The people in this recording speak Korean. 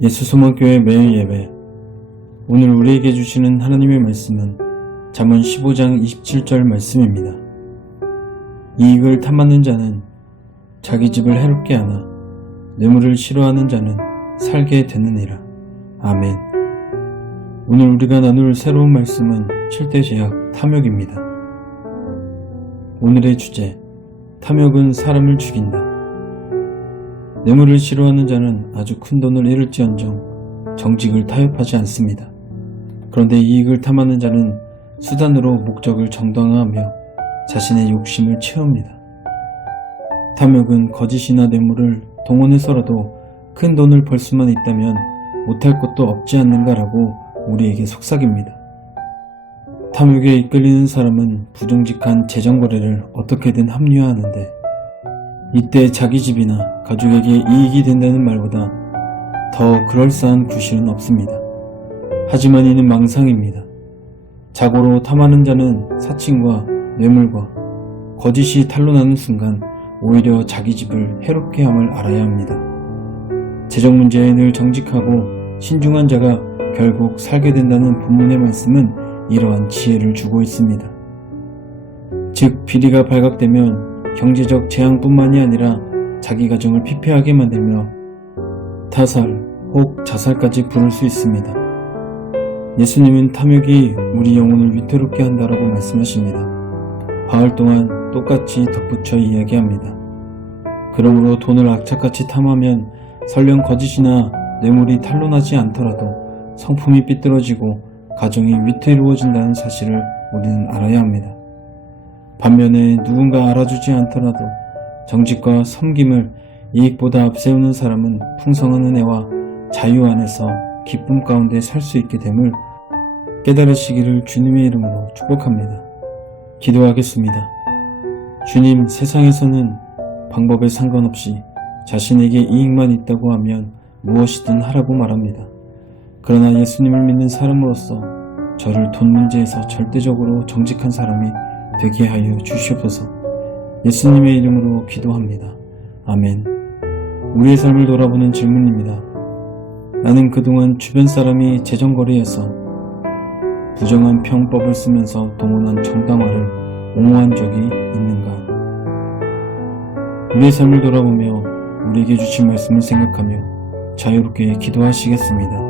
예수소망교회 매일 예배. 오늘 우리에게 주시는 하나님의 말씀은 잠언 15장 27절 말씀입니다. 이익을 탐하는 자는 자기 집을 해롭게 하나 뇌물을 싫어하는 자는 살게 되느니라. 아멘. 오늘 우리가 나눌 새로운 말씀은 7대 죄악 탐욕입니다. 오늘의 주제, 탐욕은 사람을 죽인다. 뇌물을 싫어하는 자는 아주 큰 돈을 잃을지언정 정직을 타협하지 않습니다. 그런데 이익을 탐하는 자는 수단으로 목적을 정당화하며 자신의 욕심을 채웁니다. 탐욕은 거짓이나 뇌물을 동원해서라도 큰 돈을 벌 수만 있다면 못할 것도 없지 않는가라고 우리에게 속삭입니다. 탐욕에 이끌리는 사람은 부정직한 재정거래를 어떻게든 합리화하는데 이때 자기 집이나 가족에게 이익이 된다는 말보다 더 그럴싸한 구실은 없습니다. 하지만 이는 망상입니다. 자고로 탐하는 자는 사칭과 뇌물과 거짓이 탄로나는 순간 오히려 자기 집을 해롭게 함을 알아야 합니다. 재정 문제에 늘 정직하고 신중한 자가 결국 살게 된다는 본문의 말씀은 이러한 지혜를 주고 있습니다. 즉 비리가 발각되면 경제적 재앙뿐만이 아니라 자기 가정을 피폐하게 만들며 타살 혹 자살까지 부를 수 있습니다. 예수님은 탐욕이 우리 영혼을 위태롭게 한다라고 말씀하십니다. 바울 또한 똑같이 덧붙여 이야기합니다. 그러므로 돈을 악착같이 탐하면 설령 거짓이나 뇌물이 탄로나지 않더라도 성품이 삐뚤어지고 가정이 위태로워진다는 사실을 우리는 알아야 합니다. 반면에 누군가 알아주지 않더라도 정직과 섬김을 이익보다 앞세우는 사람은 풍성한 은혜와 자유 안에서 기쁨 가운데 살 수 있게 됨을 깨달으시기를 주님의 이름으로 축복합니다. 기도하겠습니다. 주님, 세상에서는 방법에 상관없이 자신에게 이익만 있다고 하면 무엇이든 하라고 말합니다. 그러나 예수님을 믿는 사람으로서 저를 돈 문제에서 절대적으로 정직한 사람이 되게 하여 주시옵소서. 예수님의 이름으로 기도합니다. 아멘. 우리의 삶을 돌아보는 질문입니다. 나는 그동안 주변 사람이 재정거래에서 부정한 평법을 쓰면서 동원한 정당화를 옹호한 적이 있는가? 우리의 삶을 돌아보며 우리에게 주신 말씀을 생각하며 자유롭게 기도하시겠습니다.